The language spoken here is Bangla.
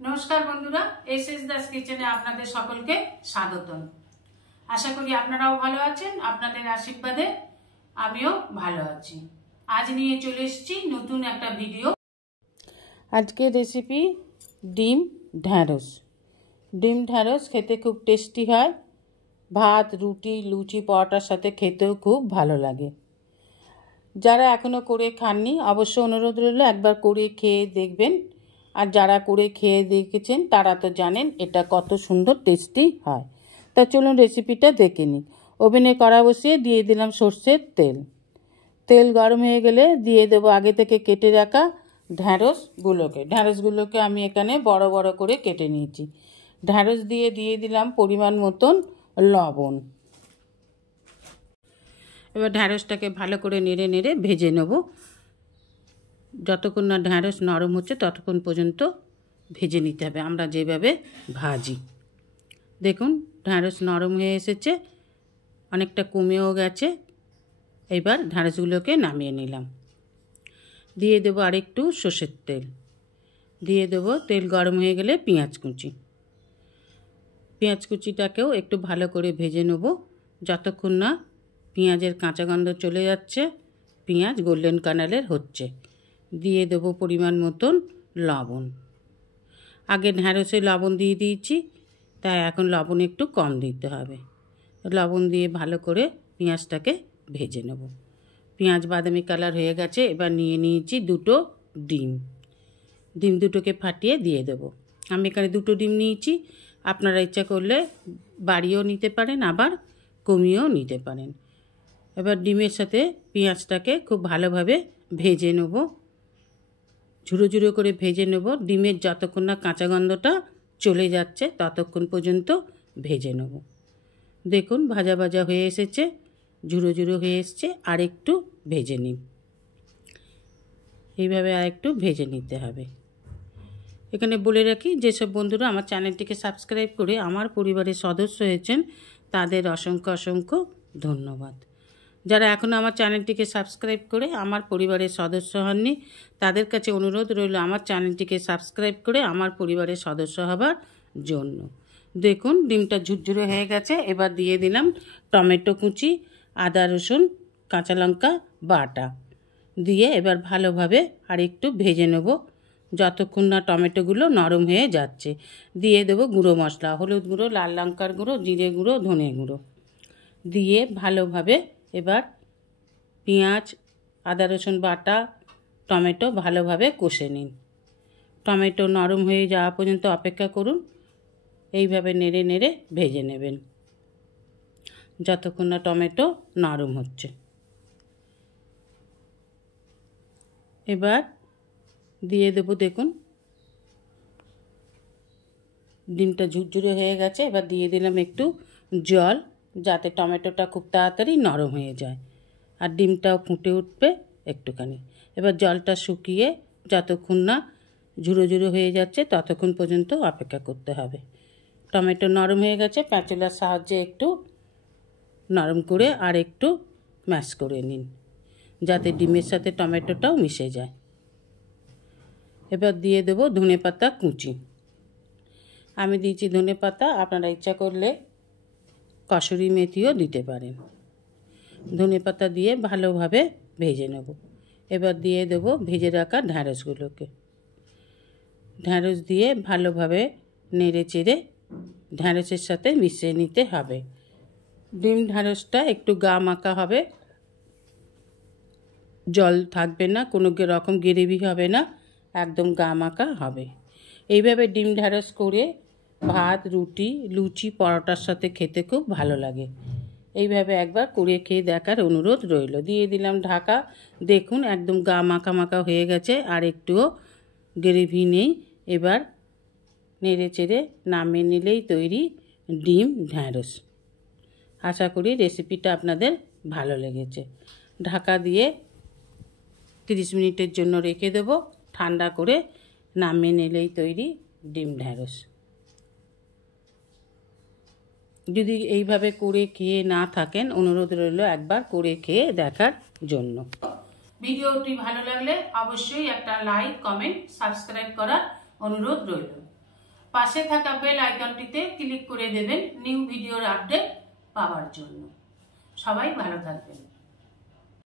नमस्कार बंधुरा एसएस दास किचेने आपनादेर सकलके स्वागतम। आशा करी आपनाराओ भालो आछेन। आपनादेर आशीर्वादे आमिओ भालो आछि। आज निये चले एसेछि नतुन एकटा भिडियो। आजके रेसिपि डिम ढेঁড়স। डिम ढेঁড়স खेते खूब टेस्टी हय। भात रुटी लुचि परोटार साथे खेतेও खूब भालो लागे। যারা এখনো করে খাননি অবশ্যই অনুরোধ রইল একবার করে খেয়ে দেখবেন। আর যারা করে খেয়ে দেখেছেন তারা তো জানেন এটা কত সুন্দর টেস্টি হয়। তা চলুন রেসিপিটা দেখে নিই। ওভেনে কড়া বসিয়ে দিয়ে দিলাম সরষের তেল। তেল গরম হয়ে গেলে দিয়ে দেব আগে থেকে কেটে রাখা ঢেঁড়সগুলোকে। ঢেঁড়সগুলোকে আমি এখানে বড় বড় করে কেটে নিয়েছি। ঢেঁড়স দিয়ে দিলাম পরিমাণ মতন লবণ। এবার ঢেঁড়সটাকে ভালো করে নেড়ে নেড়ে ভেজে নেব। যতক্ষণ না ঢেঁড়স নরম হচ্ছে ততক্ষণ পর্যন্ত ভেজে নিতে হবে আমরা যেভাবে ভাজি। দেখুন ঢেঁড়স নরম হয়ে এসেছে, অনেকটা কমেও গেছে। এবার ঢেঁড়সগুলোকে নামিয়ে নিলাম। দিয়ে দেবো আরেকটু সর্ষের তেল। দিয়ে দেবো তেল গরম হয়ে গেলে পেঁয়াজ কুচি। পেঁয়াজ কুচিটাকেও একটু ভালো করে ভেজে নেব যতক্ষণ না পেঁয়াজের কাঁচা গন্ধ চলে যাচ্ছে, পেঁয়াজ গোল্ডেন কালারের হচ্ছে। দিয়ে দেবো পরিমাণ মতন লবণ। আগে ঢেঁড়সে লবণ দিয়ে দিয়েছি, তাই এখন লবণ একটু কম দিতে হবে। লবণ দিয়ে ভালো করে পেঁয়াজটাকে ভেজে নেব। পেঁয়াজ বাদামি কালার হয়ে গেছে। এবার নিয়ে নিয়েছি দুটো ডিম। ডিম দুটোকে ফাটিয়ে দিয়ে দেব। আমি এখানে দুটো ডিম নিয়েছি। আপনারা ইচ্ছা করলে বাড়িয়েও নিতে পারেন, আবার কমিয়েও নিতে পারেন। এবার ডিমের সাথে পেঁয়াজটাকে খুব ভালোভাবে ভেজে নেব। ঝুড়ো ঝুড়ো করে ভেজে নেব। ডিমের যতক্ষণ না কাঁচা গন্ধটা চলে যাচ্ছে ততক্ষণ পর্যন্ত ভেজে নেব। দেখুন ভাজা ভাজা হয়ে এসেছে, ঝুড়ো ঝুড়ো হয়ে এসছে। আর একটু ভেজে নিন। এইভাবে আর একটু ভেজে নিতে হবে। এখানে বলে রাখি যেসব বন্ধুরা আমার চ্যানেলটিকে সাবস্ক্রাইব করে আমার পরিবারের সদস্য হয়েছেন তাদের অসংখ্য অসংখ্য ধন্যবাদ। যারা এখনও আমার চ্যানেলটিকে সাবস্ক্রাইব করে আমার পরিবারের সদস্য হননি তাদের কাছে অনুরোধ রইল আমার চ্যানেলটিকে সাবস্ক্রাইব করে আমার পরিবারের সদস্য হবার জন্য। দেখুন ডিমটা ঝুরঝুরে হয়ে গেছে। এবার দিয়ে দিলাম টমেটো কুচি, আদা রসুন কাঁচা লঙ্কা বাটা দিয়ে এবার ভালোভাবে আর একটু ভেজে নেব যতক্ষণ না টমেটোগুলো নরম হয়ে যাচ্ছে। দিয়ে দেবো গুঁড়ো মশলা, হলুদ গুঁড়ো, লাল লঙ্কার গুঁড়ো, জিরে গুঁড়ো, ধনে গুঁড়ো দিয়ে ভালোভাবে এবার পেঁয়াজ আদা রসুন বাটা টমেটো ভালোভাবে কষে নিন। টমেটো নরম হয়ে যাওয়া পর্যন্ত অপেক্ষা করুন। এইভাবে নেড়ে নেড়ে ভেজে নেবেন যতক্ষণ না টমেটো নরম হচ্ছে। এবার দিয়ে দেবো, দেখুন ডিমটা ঝুরঝুরে হয়ে গেছে। এবার দিয়ে দিলাম একটু জল যাতে টমেটোটা খুব তাড়াতাড়ি নরম হয়ে যায় আর ডিমটাও ফুটে উঠবে একটুখানি। এবার জলটা শুকিয়ে যতক্ষণ না ঝুরো ঝুরো হয়ে যাচ্ছে ততক্ষণ পর্যন্ত অপেক্ষা করতে হবে। টমেটো নরম হয়ে গেছে, প্যাচুলার সাহায্যে একটু নরম করে আর একটু ম্যাশ করে নিন যাতে ডিমের সাথে টমেটোটাও মিশে যায়। এবার দিয়ে দেবো ধনেপাতা কুচি। আমি দিয়েছি ধনেপাতা, আপনারা ইচ্ছা করলে কসুরি মেথিও দিতে পারেন। ধনেপাতা দিয়ে ভালোভাবে ভেজে নেব। এবার দিয়ে দেব ভেজে রাখা ঢেঁড়সগুলোকে। ঢেঁড়স দিয়ে ভালোভাবে নেড়ে চেড়ে ঢেঁড়সের সাথে মিশিয়ে নিতে হবে। ডিম ঢেঁড়সটা একটু গা মাখা হবে, জল থাকবে না, কোনো রকম গ্রেভি হবে না, একদম গা মাখা হবে। এইভাবে ডিম ঢেঁড়স করে ভাত রুটি লুচি পরোটার সাথে খেতে খুব ভালো লাগে। এইভাবে একবার করে খেয়ে দেখার অনুরোধ রইল। দিয়ে দিলাম ঢাকা। দেখুন একদম গা মাখা মাখা হয়ে গেছে, আর একটুও গ্রেভি নেই। এবার নেড়ে চেড়ে নামিয়ে নিলেই তৈরি ডিম ঢেঁড়স। আশা করি রেসিপিটা আপনাদের ভালো লেগেছে। ঢাকা দিয়ে 30 মিনিটের জন্য রেখে দেব। ঠান্ডা করে নামিয়ে নিলেই তৈরি ডিম ঢেঁড়স। যদি এইভাবে করে খেয়ে না থাকেন অনুরোধ রইল একবার করে খেয়ে দেখার জন্য। ভিডিওটি ভালো লাগলে অবশ্যই একটা লাইক কমেন্ট সাবস্ক্রাইব করার অনুরোধ রইল। পাশে থাকা বেল আইকনটিতে ক্লিক করে দেবেন নিউ ভিডিওর আপডেট পাওয়ার জন্য। সবাই ভালো থাকবেন।